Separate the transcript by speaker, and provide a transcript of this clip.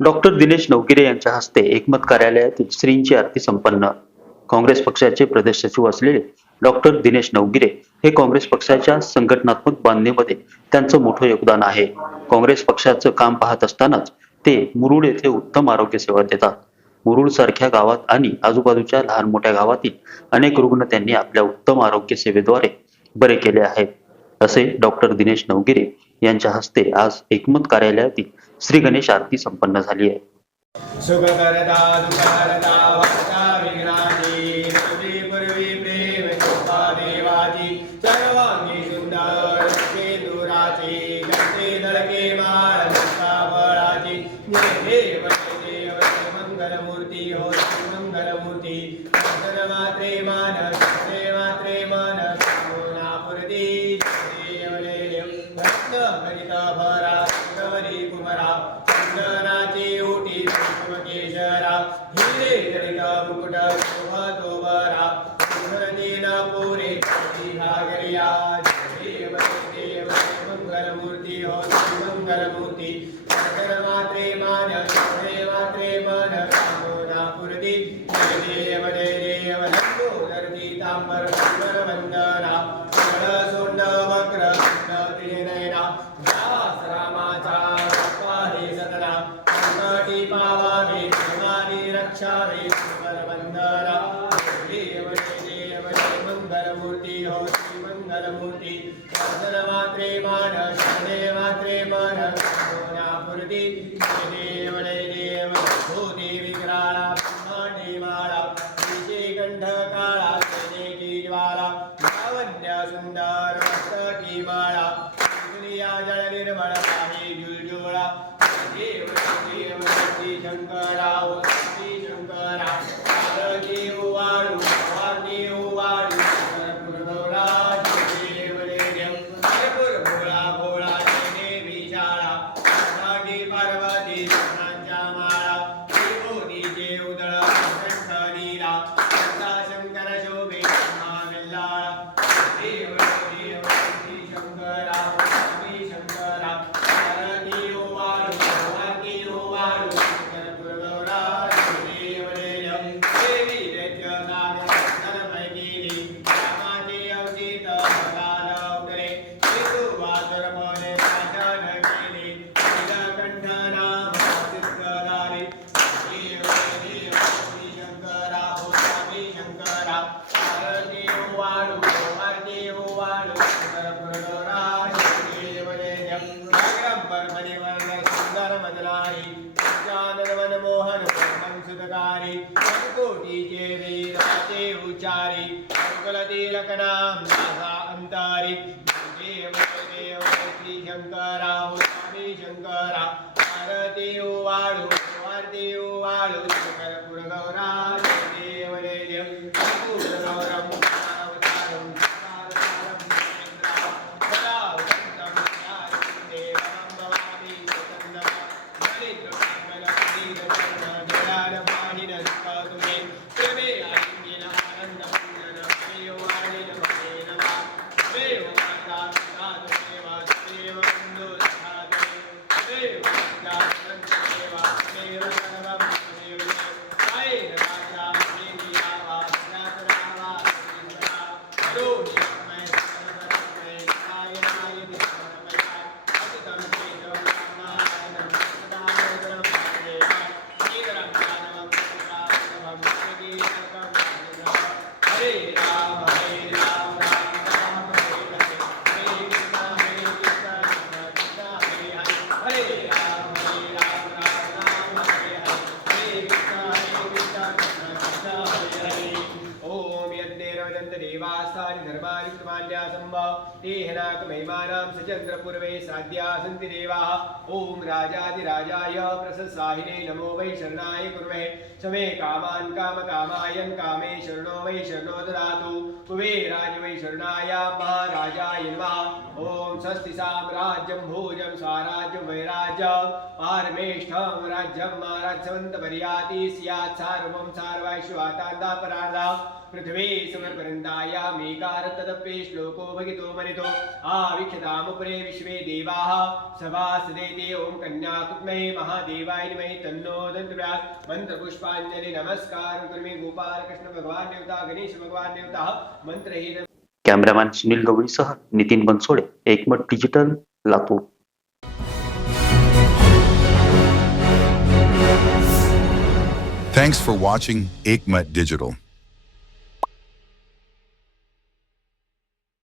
Speaker 1: Doctor Dinesh Navgire यांच्या हस्ते एकमत कार्यालयातील श्रींची आरती संपन्न. काँग्रेस पक्षाचे प्रदेश सचिव असलेले डॉक्टर दिनेश नवगिरे हे काँग्रेस पक्षाच्या संघटनात्मक बांधणीमध्ये त्यांचं मोठं योगदान आहे. काँग्रेस पक्षाचं काम पाहत असतानाच ते मुरुड येथे उत्तम आरोग्य सेवा देतात. मुरुड सारख्या गावात आणि आजूबाजूच्या लहान मोठ्या गावातील अनेक रुग्ण त्यांनी आपल्या उत्तम आरोग्य सेवेद्वारे बरे केले आहेत. असे डॉक्टर दिनेश नवगिरे यांच्या हस्ते आज एकमत कार्यालयातील श्री गणेश आरती संपन्न झाली आहे.
Speaker 2: सुखकरता दुःखहरता वाचा विघ्नाची श्री मंगलमूर्ती शंकर मात्रे मान शंकरे मात्रे मन कामना पुरती जय देव रक्षावे सुंदर वंदना देव देव जय हो श्री मंगलमूर्ती दर्शन मात्रे मान शरणे मात्रे निर्मळ पाही जुळजुळा देव देव शंकराव पार्वती शुक्लतीलकनां दासा अन्तारि देवदेव श्रीशङ्करा स्वामी शङ्करा भारतीयो वाळु वार्तेयो वाळु शङ्करपुरगौरा देवास्तानि धर्माणि प्रमाल्या सम्भव तेहनाक महिमानां सचन्द्रपूर्वे साध्या सन्ति देवाः। ॐ राजाधिराजाय प्रससाहिने नमो वै शरणाय कुर्महे। समे कामान् कामकामायं कामे शरणो वै शरणो ददातु कुबेराय वै शरणाय महाराजाय नमः। ॐ स्वस्ति साम्राज्यं, भोजं स्वाराज्यं वैराज्यं। पारमेष्ठं राज्यं महाराज्यवन्तपर्याति स्यात् सार्वं सार्वैश्वातान्दापराधा पृथ्वी समर्परन्तायामि विकार तदप्ये श्लोको भगितो मनितो। आवीक्षतामुपरे विश्वे देवाः। सभासदेति ॐ कन्याकुट्महे महादेवाय निमहे तन्नो दन्तव्यास मन्त्रपुष्पाञ्जलि नमस्कार कर्मे गोपालकृष्ण भगवान देवता गणेश भगवान देवता। मंत्रहीन
Speaker 1: cameraman Sunil गवळीसह Nitin Bansode. Ekmat digital Latur
Speaker 3: Thanks for watching Aikmat Digital.